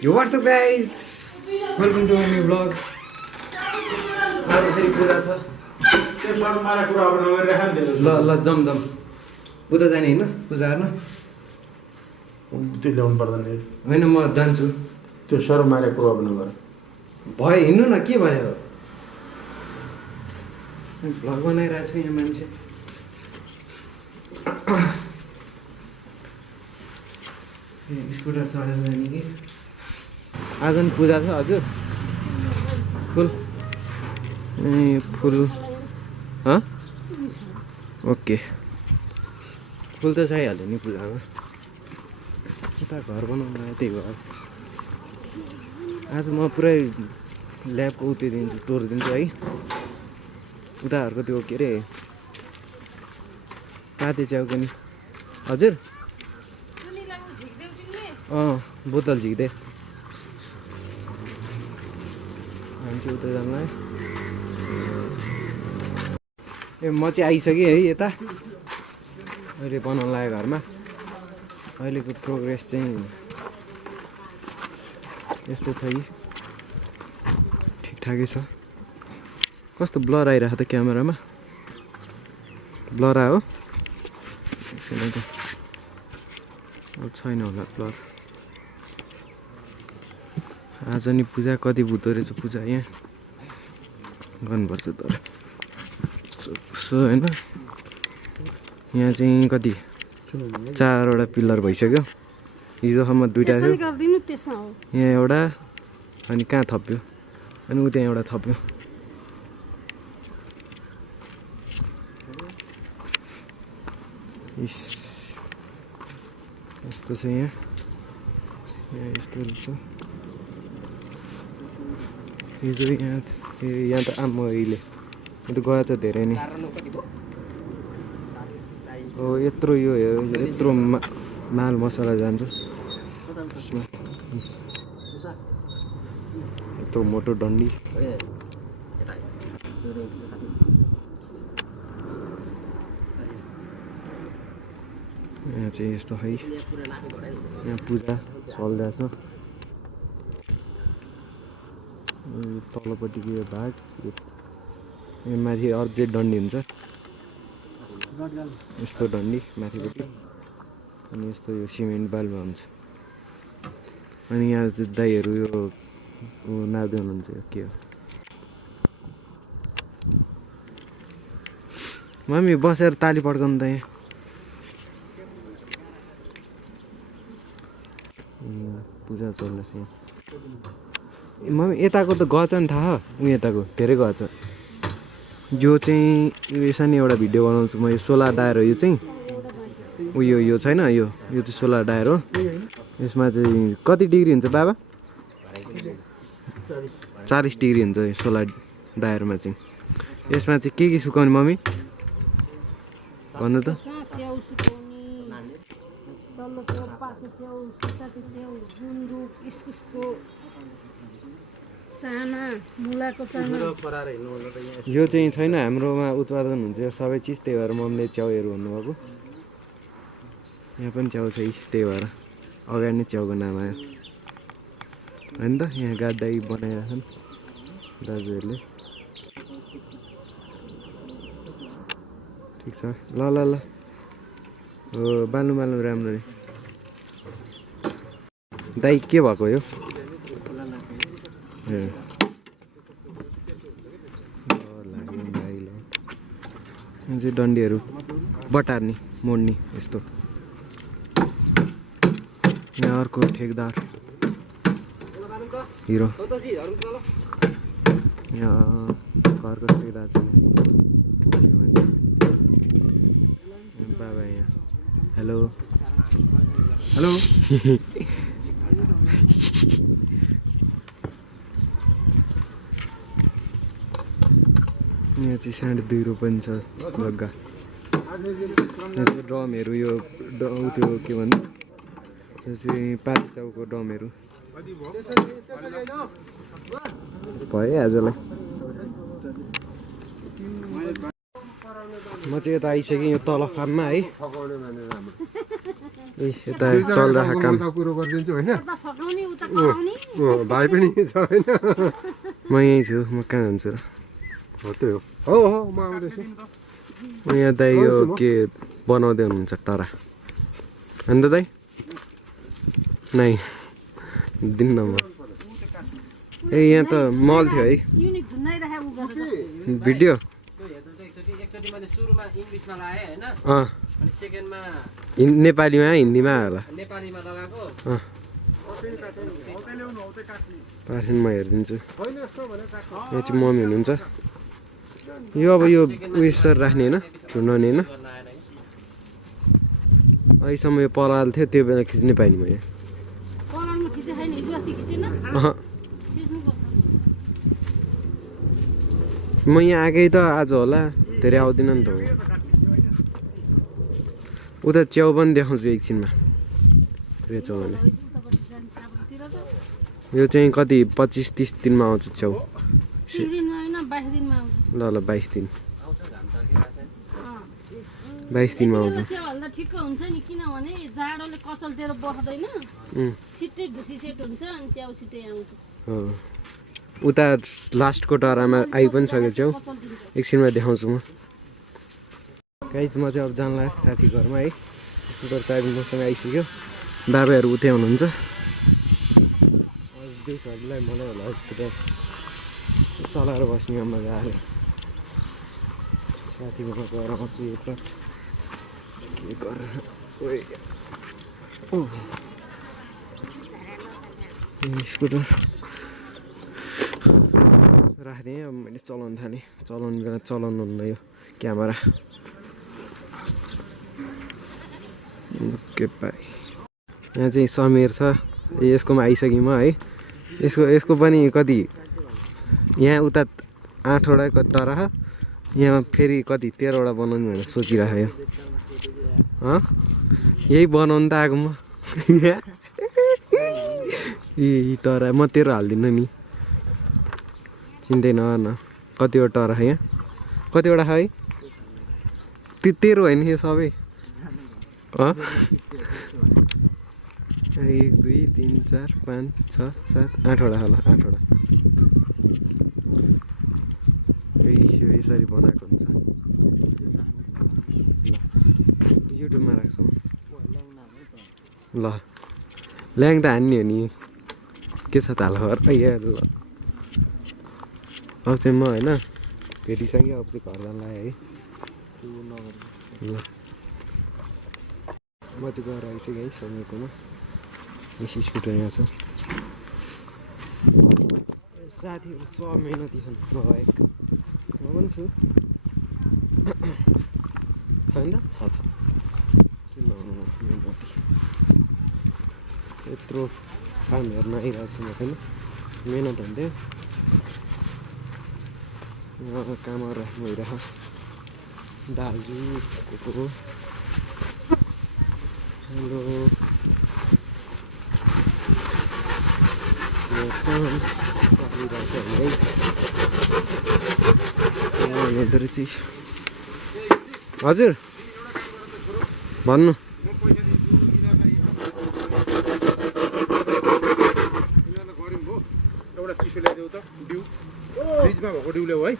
Yo, what's up guys? Welcome to my new vlog. आज फेरि पूजा छ। ल जम पूजा जाने हैन पूजा गर्न? त्यो ल्याउनु पर्दैन हैन म जान्छु। त्यो सर मारे कुरा अब नगर। भयो हिँड्नु न के भन्यो? भ्लग बनाइरहेको छु यहाँ मान्छे। स्कुटर चढेर जाने कि? आज नि पूजा छ हजुर? फुल फुल ओके फुल त चाहिहाल्यो नि पूजामा। उता घर बनाउनु आयो त्यही भएर आज म पुरै ल्याबको उत्यो दिन्छु टोर दिन्छु है। उताहरूको त्यो के अरे पाते च्याउको नि हजुर बोतल झिक्दै हान्छु उता जानुलाई। ए म चाहिँ आइसकेँ है यता अहिले बनाउनु लाग्यो घरमा। अहिलेको प्रोग्रेस चाहिँ यस्तो छ कि ठिकठाकै छ। कस्तो ब्लर आइरहेको त क्यामेरामा? ब्लर आयो छैन होला ब्लर। आज नि पूजा कति भुत्दो रहेछ पूजा यहाँ गर्नुपर्छ तर सो होइन। यहाँ चाहिँ कति 4वटा पिलर भइसक्यो। हिजोसम्म 2टा थियो यहाँ एउटा अनि कहाँ थप्यो अनि उ त्यहाँ एउटा थप्यो। यस्तो छ यहाँ यस्तो रहेछ। हिजो यहाँ त आम्म अहिले यो त गएछ धेरै नै। हो यत्रो यो यत्रो माल मसला जान्छ त्यसमा। यत्रो मोटो डन्डी यहाँ चाहिँ यस्तो है। यहाँ पूजा चलिरहेछ। तलपट्टिको यो भाग यो माथि अझै डन्डी हुन्छ यस्तो डन्डी माथिपट्टि अनि यस्तो यो सिमेन्ट बालुवा हुन्छ। अनि यहाँ चाहिँ दाइहरू यो नाच्दै हुनुहुन्छ के हो? मम्मी बसेर ताली पड्काउनु त यहाँ। पूजा चल्दैछ। मम्मी यताको त गएछ नि थाहा उ यताको धेरै गएछ। यो चाहिँ यो सानो एउटा भिडियो बनाउँछु म। यो सोलर डायर हो यो चाहिँ उयो यो छैन यो चाहिँ सोलर डायर हो। यसमा चाहिँ कति डिग्री हुन्छ बाबा? 40 डिग्री हुन्छ यो सोलर डायरमा चाहिँ। यसमा चाहिँ के सुकाउने मम्मी भन्नु त? यो चाहिँ छैन हाम्रोमा उत्पादन हुन्छ यो सबै चिज त्यही भएर मम्मीले च्याउहरू भन्नुभएको। यहाँ पनि च्याउ छ त्यही भएर अगाडि नै च्याउको नाम आयो होइन त। यहाँ गाड्दै बनाइरहेछन् दाजुहरूले। ठिक छ ल ल ल हो बाल्नु राम्ररी। दाइ के भएको यो? ए यहाँ चाहिँ डन्डीहरू बटार्ने मोड्ने यस्तो। यहाँ अर्को ठेकदार हिरो यहाँ घरको ठेकदार चाहिँ बाबा यहाँ हेलो हेलो। यहाँ चाहिँ 2.5 रुपियाँ छ जग्गा। यहाँ चाहिँ ड्रमहरू यो त्यो के भन्नु यो चाहिँ पाते च्याउको ड्रमहरू भयो आजलाई। म चाहिँ यता आइसकेँ यो तल फार्ममा है। यता चलिरहेको काम भाइ पनि छ होइन म यहीँ छु म कहाँ जान्छु र हो त्यही हो म आउँदैछु यहाँ दाइ यो के बनाउँदै हुनुहुन्छ टरा अन्त दाइ नै दिन्न म ए यहाँ त मल थियो है भिडियो एकचोटि मैले सुरुमा इङ्ग्लिसमा लगाएँ होइन अँ अनि सेकेन्डमा नेपालीमा हिन्दीमा होला नेपालीमा लगाएको पार्थिन म हेरिदिन्छु यहाँ चाहिँ मम्मी हुनुहुन्छ यो अब यो उयस राख्ने होइन झुन्डाउने होइन अहिलेसम्म यो पराल थियो त्यो बेला खिच्नै पाएँ नि मैले म यहाँ आएकै त आज होला धेरै आउँदिनँ नि त उता च्याउ पनि देखाउँछु एकछिनमा रेचौ भने यो चाहिँ कति 25-30 दिनमा आउँछ च्याउ ल ल 22 दिन 22 दिनमा आउँछ ठिक्क हुन्छ नि किनभने जाडोले कचल्टेर बस्दैन छिट्टै ढुसी सेट हुन्छ अनि च्याउ छिट्टै आउँछ उता लास्टको टरामा आइ पनि सकेको च्याउ एकछिनमा देखाउँछु म गाइस म चाहिँ अब जान लाग्यो साथी घरमा है स्कुटर चाबी मसँग आइसक्यो बाबाहरू उतै हुनुहुन्छ देशहरूलाई मलाई होला स्कुटर चलाएर बस्ने मजा आयो साथीको गएर आउँछु एकपल्ट के गरेर स्कुटर राखिदिएँ अब मैले चलाउनु थालेँ चलाउने बेला चलाउनु हुन्न यो क्यामेरा ओके बाई यहाँ चाहिँ समीर छ यसकोमा आइसकेँ म है यसको पनि कति यहाँ उता 8वटा टरा यहाँ फेरि कति 13वटा बनाउने भनेर सोचिरहेको यही बनाउनु त आएको म यी टरा म 13 हालिदिनु नि चिन्दै न कतिवटा टरा यहाँ कतिवटा है 13 होइन यो सबै 1 2 3 4 5 6 7 8वटा होला 8वटा यसरी बनाएको हुन्छ ल युट्युबमा राख्छु ल ल्याङ त हान्ने हो नि के छ त हाल घर ल अब चाहिँ म होइन भेटिसकेँ अब चाहिँ घर जान लाग्यो है ल म चाहिँ गएर आइसकेँ है समीरकोमा यस स्कुटर यहाँ छ साथीहरू सब मेहनती छन् बाहेक म पनि छु छैन छ किन मेहनती यत्रो काम हेर्न आइरहेको छु म होइन मेहनत हुन्थ्यो कामहरू राख्नु भइरह दाजु को हेलो हजुर भन्नु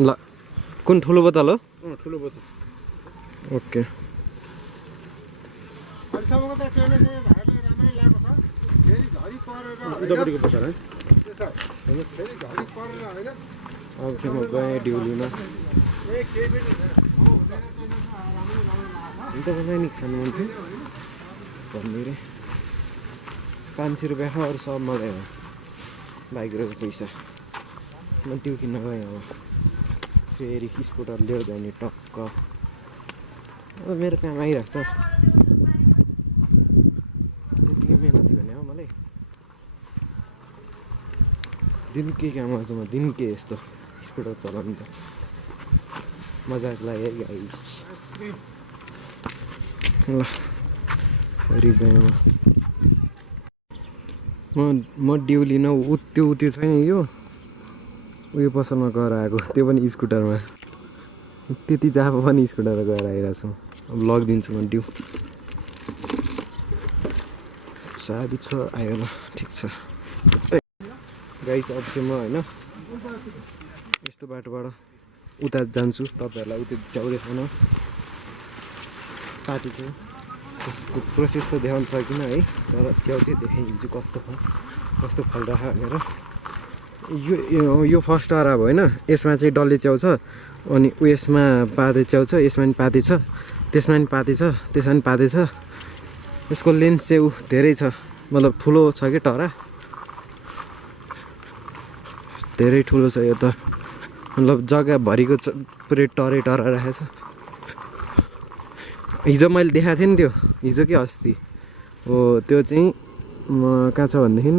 ल कुन ठुलो बोतल हो ठुलो बोतल ओके अब चाहिँ म गएँ ड्युलीमा तपाईँलाई नि खानु मन थियो भन्ने रे 500 रुपियाँ अरू सब मलाई हो बाइकको पैसा म ड्यु किन्न गएँ अब फेरि स्कुटर लिएर जाने टक्क अब मेरो काम आइरहेको छ त्यतिकै मेहनती भने हो मलाई दिनकै काम गर्छु म दिनकै यस्तो स्कुटर चलाउनु त मजाक लाग्यो गाइस ल फेरि गएँ म ड्युली न त्यो छैन यो उयो पसलमा गएर आएको त्यो पनि स्कुटरमा त्यति जहाँ पनि स्कुटरमा गएर आइरहेको छु अब लगिदिन्छु म ड्यु चाबी छ आयो ल ठिक छ गाइस अब चाहिँ म होइन यस्तो बाटोबाट उता जान्छु तपाईँहरूलाई उता च्याउ देखाउन पार्टी चाहिँ त्यसको प्रोसेस त देखाउनु सकिनँ है तर च्याउ चाहिँ देखाइदिन्छु कस्तो फल्दछ भनेर यो फर्स्ट टारा अब होइन यसमा चाहिँ डल्ले च्याउ छ अनि उयसमा पाते च्याउ छ यसमा पनि पाते छ त्यसमा पनि पाते छ त्यसमा पनि पाते छ यसको लेन्थ चाहिँ धेरै छ मतलब ठुलो छ कि टरा धेरै ठुलो छ यो त मतलब जग्गाभरिको पुरै टरा राखेको छ हिजो मैले देखाएको थिएँ नि त्यो हिजो कि अस्ति हो त्यो चाहिँ कहाँ छ भनेदेखि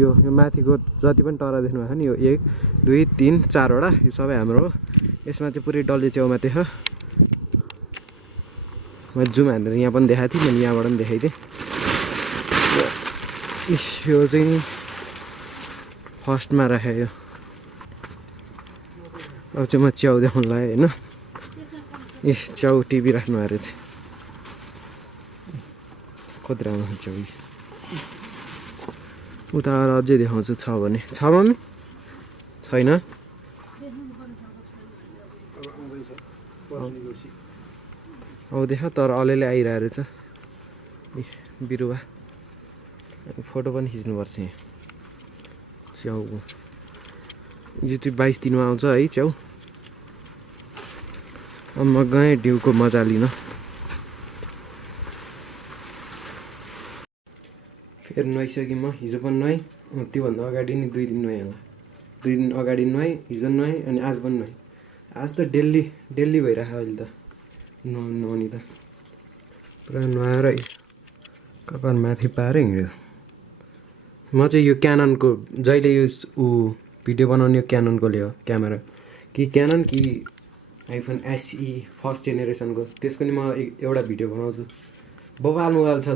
यो माथिको जति पनि टरा देख्नु भएको छ नि यो 1 2 3 4वटा यो सबै हाम्रो हो यसमा चाहिँ पुरै डल्ले च्याउ मात्रै छ मैले जुम हानेर यहाँ पनि देखाएको थिएँ मैले यहाँबाट पनि देखाएको थिएँ यो चाहिँ फर्स्टमा राखेँ यो अब चाहिँ म च्याउ देखाउनु लाग्यो होइन च्याउ टिभी राख्नु अरे चाहिँ कति राम्रो च्याउ उता अझै देखाउँछु छ भने छ मम्मी छैन अब देखा तर अलिअलि आइरहेको रहेछ बिरुवा फोटो पनि खिच्नुपर्छ यहाँ च्याउको यो चाहिँ 22 दिनमा आउँछ है च्याउ अब म गएँ ड्युको मजा लिन फेरि नुहाइसकेँ म हिजो पनि नुहाएँ त्योभन्दा अगाडि नि 2 दिन नुहाएँ होला 2 दिन अगाडि नुहाएँ हिजो नुहाएँ अनि आज पनि नुहाएँ आज त डेली भइरहेको अहिले त नुहाउने त पुरा नुहाएर कपाल माथि पाएर हिँड्यो म चाहिँ यो क्याननको जहिले यो भिडियो बनाउने क्याननको ल्यायो क्यामेरा कि क्यानन कि आइफोन SE फर्स्ट जेनेरेसनको त्यसको नि म एउटा भिडियो बनाउँछु बबाल मोबाइल छ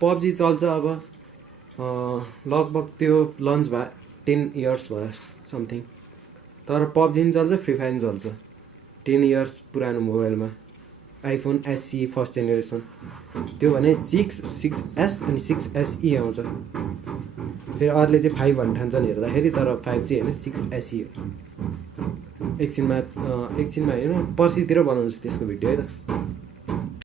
PUBG चल्छ अब लगभग त्यो लन्च भयो 10 इयर्स भयो समथिङ तर PUBG पनि चल्छ फ्री फायर पनि चल्छ 10 इयर्स पुरानो मोबाइलमा आइफोन SE फर्स्ट जेनेरेसन त्यो भने 6S अनि 6SE आउँछ फेरि अरूले चाहिँ 5 भन्ने ठान्छन् हेर्दाखेरि तर 5 चाहिँ होइन 6SE हो एकछिनमा होइन पर्सितिर बनाउँछु त्यसको भिडियो है त